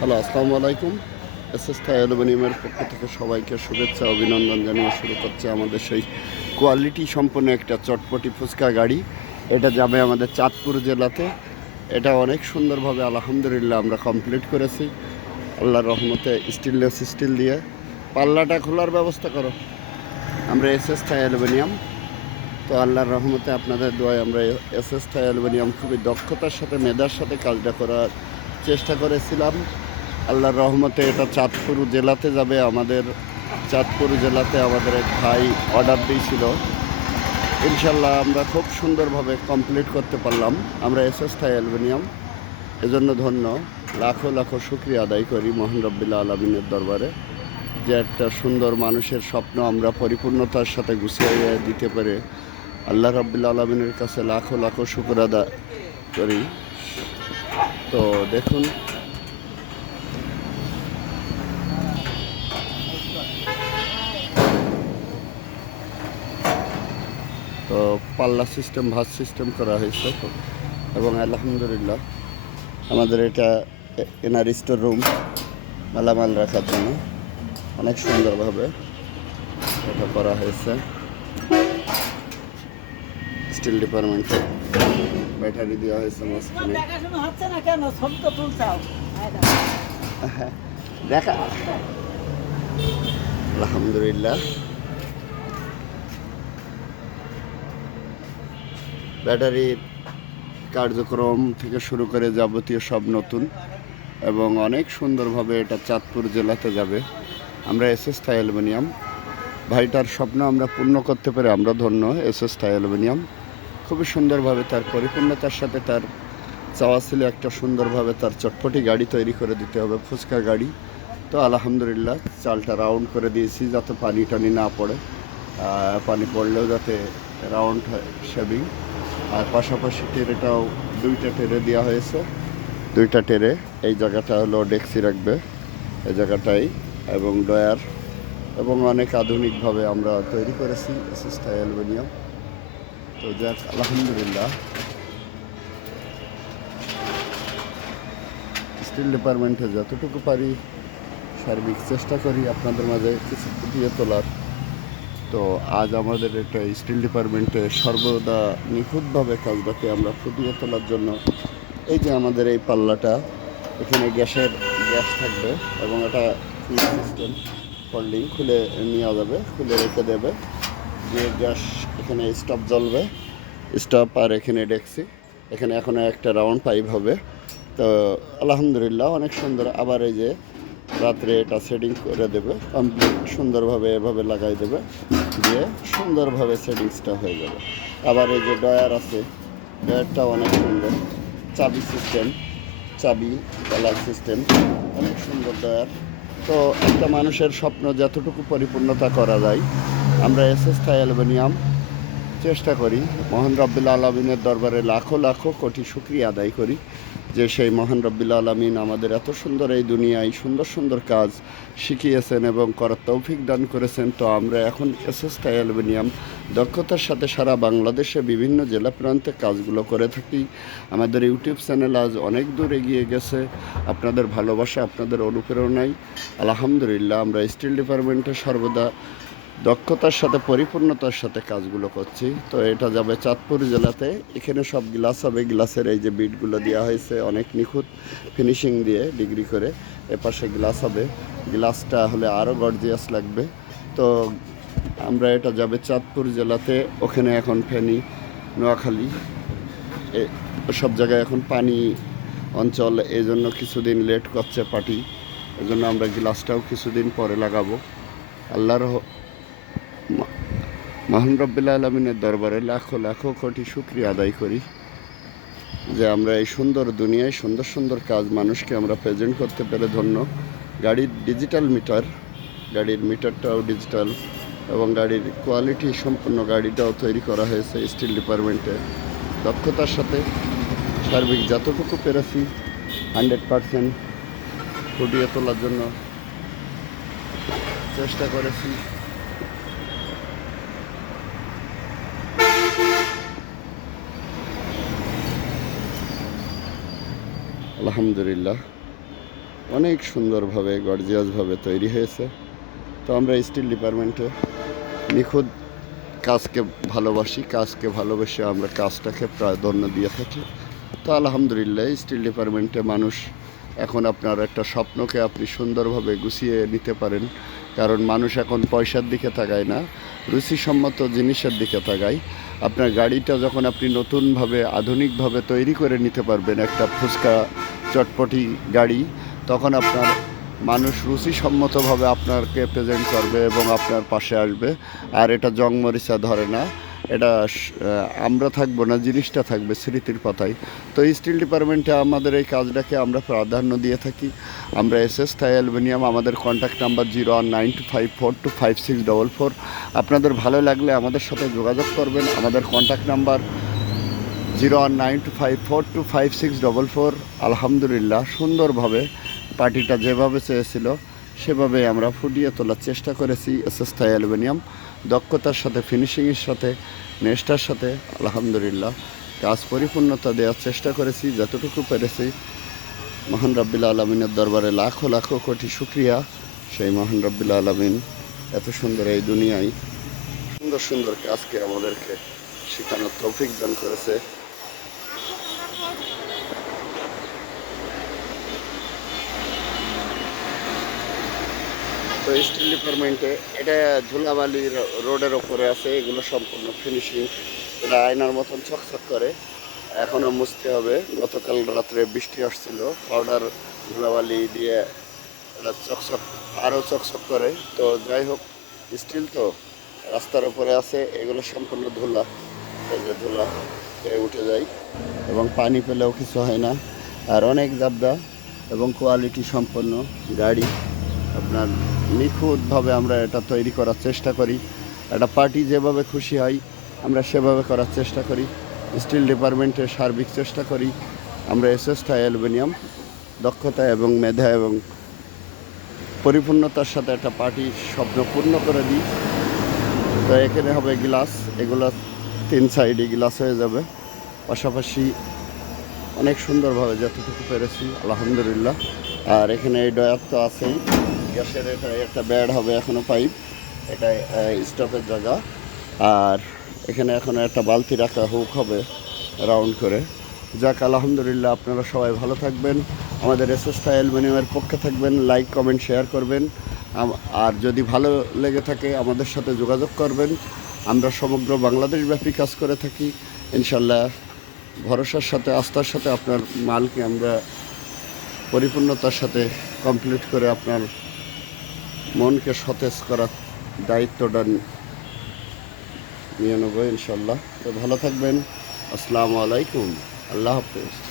Hello, আসসালামু আলাইকুম। S S থাই অ্যালুমিনিয়ামের পক্ষ থেকে সবাইকে শুভেচ্ছা, অভিনন্দন জানিয়ে শুরু করছে আমাদের সেই কোয়ালিটি সম্পন্ন একটা চটপটি ফুচকা গাড়ি। এটা যাবে আমাদের চাঁদপুর জেলাতে। এটা অনেক সুন্দরভাবে, আলহামদুলিল্লাহ, আমরা কমপ্লিট করেছি। আল্লাহর রহমতে স্টিললেস স্টিল দিয়ে। পাল্লাটা খোলার ব্যবস্থা করো। আমরা এস এস থাই অ্যালুমিনিয়াম তো আল্লাহর রহমতে আপনাদের দোয়ায় আমরা এস এস থাই অ্যালুমিনিয়াম খুবই দক্ষতার সাথে, মেধার সাথে কাজটা করার চেষ্টা করেছিলাম। আল্লাহর রহমতে এটা চাঁদপুর জেলাতে যাবে। আমাদের চাঁদপুর জেলাতে আমাদের এক ভাই অর্ডার দিয়েছিল। ইনশাল্লাহ আমরা খুব সুন্দরভাবে কমপ্লিট করতে পারলাম। আমরা এস এস থাই অ্যালুমিনিয়াম। এজন্য ধন্য। লাখো লাখো শুক্রিয়া আদায় করি মোহন রব্বিল্লা আলমিনের দরবারে যে একটা সুন্দর মানুষের স্বপ্ন আমরা পরিপূর্ণতার সাথে গুছিয়ে দিতে পারে আল্লাহ রব্বিল্লা আলমিনের কাছে লাখো লাখো শুক্র আদা করি। তো দেখুন তো পাল্লা সিস্টেম ভাত সিস্টেম করা হয়েছে এবং আলহামদুলিল্লাহ, আমাদের এটা এনার স্টোর রুম, মালামাল রাখার জন্য অনেক সুন্দরভাবে এটা করা হয়েছে। স্টিল ডিপার্টমেন্টে ব্যাটারি দেওয়া হয়েছে মাঝখানে। দেখো। দেখা। আলহামদুলিল্লাহ। ব্যাটারির কার্যক্রম থেকে শুরু করে যাবতীয় সব নতুন এবং অনেক সুন্দরভাবে এটা চাঁদপুর জেলাতে যাবে। আমরা এস এস থাই অ্যালুমিনিয়াম। ভাইটার স্বপ্ন আমরা পূর্ণ করতে পেরে আমরা ধন্য এস এস থাই অ্যালুমিনিয়াম। খুবই সুন্দরভাবে তার পরিপূর্ণতার সাথে তার চাওয়া ছিল একটা সুন্দরভাবে তার চটপটি গাড়ি তৈরি করে দিতে হবে, ফুচকা গাড়ি। তো আলহামদুলিল্লাহ চালটা রাউন্ড করে দিয়েছি যাতে পানি টানি না পড়ে পানি পড়লেও যাতে রাউন্ড হয় শেভিং। আর পাশাপাশি টেরেটাও দুইটা টেরে দেওয়া হয়েছে। দুইটা টেরে এই জায়গাটা হলো ডেক্সি রাখবে, এই জায়গাটাই, এবং ডয়ার এবং অনেক আধুনিকভাবে আমরা তৈরি করেছি এসএসটাই অ্যালুমিনিয়াম। তো যাক, আলহামদুলিল্লাহ। স্টিল ডিপার্টমেন্টে যতটুকু পারি সার্বিক চেষ্টা করি আপনাদের মাঝে কিছু ফুটিয়ে তোলার। তো আজ আমাদের একটা স্টিল ডিপার্টমেন্টে সর্বদা নিখুঁতভাবে কাজটাকে আমরা ফুটিয়ে তোলার জন্য এই যে আমাদের এই পাল্লাটা, এখানে গ্যাসের গ্যাস থাকবে এবং এটা সিস্টেম খুলে নেওয়া যাবে, খুলে রেখে দেবে। যে গ্যাস এখানে স্টপ জ্বলবে স্টপ আর এখানে ডেক্সি এখানে এখন একটা রাউন্ড পাইপ হবে। তো আলহামদুলিল্লাহ অনেক সুন্দর। আবার এই যে রাত্রে এটা সেটিং করে দেবে কমপ্লিট সুন্দরভাবে এভাবে লাগাই দেবে, দিয়ে সুন্দরভাবে সেটিংসটা হয়ে যাবে। আবার এই যে ডয়ার আছে ডয়ারটা অনেক সুন্দর। চাবি সিস্টেম চাবি কালার সিস্টেম অনেক সুন্দর ডয়ার তো একটা মানুষের স্বপ্ন যতটুকু পরিপূর্ণতা করা যায়, আমরা এস এস থাই অ্যালুমিনিয়াম চেষ্টা করি। মহান রব্বুল আলমিনের দরবারে লাখো লাখো কোটি শুক্রিয়া আদায় করি। যে সেই মহান রব্বুল আলমিন আমাদের এত সুন্দর এই দুনিয়ায় সুন্দর সুন্দর কাজ শিখিয়েছেন এবং করার তৌফিক দান করেছেন। তো আমরা এখন এসএস তাই অ্যালুমিনিয়াম দক্ষতার সাথে সারা বাংলাদেশে বিভিন্ন জেলা প্রান্তে কাজগুলো করে থাকি। আমাদের ইউটিউব চ্যানেল আজ অনেক দূর এগিয়ে গেছে। আপনাদের ভালোবাসা, আপনাদের অনুপ্রেরণায় আলহামদুলিল্লাহ আমরা স্টিল ডিপার্টমেন্টে সর্বদা দক্ষতার সাথে, পরিপূর্ণতার সাথে কাজগুলো করছি। তো এটা যাবে চাঁদপুর জেলাতে। এখানে সব গ্লাস হবে। গ্লাসের এই যে বিটগুলো দেওয়া হয়েছে, অনেক নিখুঁত ফিনিশিং দিয়ে ডিগ্রি করে এপাশে গ্লাস হবে। গ্লাসটা হলে আরও গর্জিয়াস লাগবে। তো আমরা এটা যাবে চাঁদপুর জেলাতে। ওখানে এখন ফেনি, নোয়াখালী সব জায়গায় এখন পানি অঞ্চল। এই জন্য কিছুদিন লেট করছে পার্টি। এই জন্য আমরা গ্লাসটাও কিছুদিন পরে লাগাবো। আল্লাহর মহান রব্বিল আলমিনের দরবারে লাখো লাখো কোটি শুক্রিয়া আদায় করি যে আমরা এই সুন্দর দুনিয়ায় সুন্দর সুন্দর কাজ মানুষকে আমরা প্রেজেন্ট করতে পেরে ধন্য। গাড়ির ডিজিটাল মিটার গাড়ির মিটারটাও ডিজিটাল এবং গাড়ির কোয়ালিটি সম্পূর্ণ গাড়িটাও তৈরি করা হয়েছে স্টিল ডিপার্টমেন্টে দক্ষতার সাথে সার্বিক যতটুকু পেরেছি হান্ড্রেড পারসেন্ট ফুটিয়ে তোলার জন্য চেষ্টা করেছি। আলহামদুলিল্লাহ। অনেক সুন্দরভাবে, গর্জিয়াসভাবে তৈরি হয়েছে। তো আমরা স্টিল ডিপার্টমেন্টে নিখুঁত কাজকে ভালোবাসি, কাজকে ভালোবেসে আমরা কাজটাকে প্রাধান্য দিয়ে থাকি। তো আলহামদুলিল্লাহ, স্টিল ডিপার্টমেন্টে মানুষ এখন আপনার একটা স্বপ্নকে আপনি সুন্দরভাবে গুছিয়ে নিতে পারেন। কারণ মানুষ এখন পয়সার দিকে তাকায় না, রুচিসম্মত জিনিসের দিকে তাকায়। আপনার গাড়িটা যখন আপনি নতুনভাবে, আধুনিকভাবে তৈরি করে নিতে পারবেন একটা ফুচকা চটপটি গাড়ি, তখন আপনার মানুষ রুচিসম্মতভাবে আপনাকে প্রেজেন্ট করবে এবং আপনার পাশে আসবে। আর এটা জংমরিচা ধরে না। এটা আমরা থাকব না, জিনিসটা থাকবে স্মৃতির পাতায়। তো স্টিল ডিপার্টমেন্টে আমাদের এই কাজটাকে আমরা প্রাধান্য দিয়ে থাকি। আমরা এস এস থাই অ্যালুমিনিয়াম, আমাদের contact number zero one nine two five four two five six double four. আপনাদের ভালো লাগলে আমাদের সাথে যোগাযোগ করবেন। আমাদের contact number zero one nine two five four two five six double four. আলহামদুলিল্লাহ, সুন্দরভাবে পার্টিটা যেভাবে চেয়েছিল। সেভাবে আমরা ফুটিয়ে তোলার চেষ্টা করেছি এস এস থাই অ্যালুমিনিয়াম। দক্ষতার সাথে ফিনিশিংয়ের সাথে, নেস্টার সাথে, আলহামদুলিল্লাহ। কাজ পরিপূর্ণতা দেওয়ার চেষ্টা করেছি, যতটুকু পেরেছি। মহান রব্বিল আলমিনের দরবারে লাখো লাখো কোটি শুক্রিয়া। সেই মহান রব্বিল আলমিন এত সুন্দর এই দুনিয়ায় সুন্দর সুন্দর কাজকে আমাদেরকে শেখানোর তৌফিক দান করেছে। তো স্টিল ডিপার্টমেন্টে এটা ধুলাবালি রোডের ওপরে আছে, এগুলো সম্পূর্ণ ফিনিশিং এটা আয়নার মতন চকচক করে। এখনও মুছতে হবে। গতকাল রাত্রে বৃষ্টি আসছিল পাউডার ধুলাবালি দিয়ে এটা চকচক আরও চকচক করে। তো যাই হোক, স্টিল তো রাস্তার ওপরে আছে, এগুলো সম্পূর্ণ ধুলা। যে ধুলা উঠে যায় এবং পানি পেলেও কিছু হয় না। আর অনেক জাবদা এবং কোয়ালিটি সম্পন্ন গাড়ি। আপনার নিখুঁতভাবে আমরা এটা তৈরি করার চেষ্টা করি। একটা পার্টি যেভাবে খুশি হয়, আমরা সেভাবে করার চেষ্টা করি। স্টিল ডিপার্টমেন্টে সার্বিক চেষ্টা করি। আমরা এসএসটা অ্যালুমিনিয়াম দক্ষতা এবং মেধা এবং পরিপূর্ণতার সাথে একটা পার্টির স্বপ্ন পূর্ণ করে দিই। তো এখানে হবে গ্লাস, এগুলো তিন সাইডে গ্লাস হয়ে যাবে। পাশাপাশি অনেক সুন্দরভাবে যতটুকু পেরেছি, আলহামদুলিল্লাহ। আর এখানে এই ডয়ার তো আছেই। গ্যাসের এটা একটা ব্যাড হবে এখনও পাইপ। এটা স্টপের জায়গা। আর এখানে এখনও একটা বালতি রাখা হুক হবে রাউন্ড করে। যাক, আলহামদুলিল্লাহ, আপনারা সবাই ভালো থাকবেন। আমাদের এস এস অ্যালুমিনিয়ামের পক্ষে থাকবেন। লাইক কমেন্ট শেয়ার করবেন। আর যদি ভালো লেগে থাকে, আমাদের সাথে যোগাযোগ করবেন। আমরা সমগ্র বাংলাদেশ ব্যাপী কাজ করে থাকি। ইনশাল্লাহ ভরসার সাথে, আস্থার সাথে আপনার মালকে আমরা পরিপূর্ণতার সাথে কমপ্লিট করে আপনার মনকে সতেজ করার দায়িত্বটা নিয়ে নেব ইনশাল্লাহ। তো ভালো থাকবেন। আসসালামু আলাইকুম। আল্লাহ হাফেজ।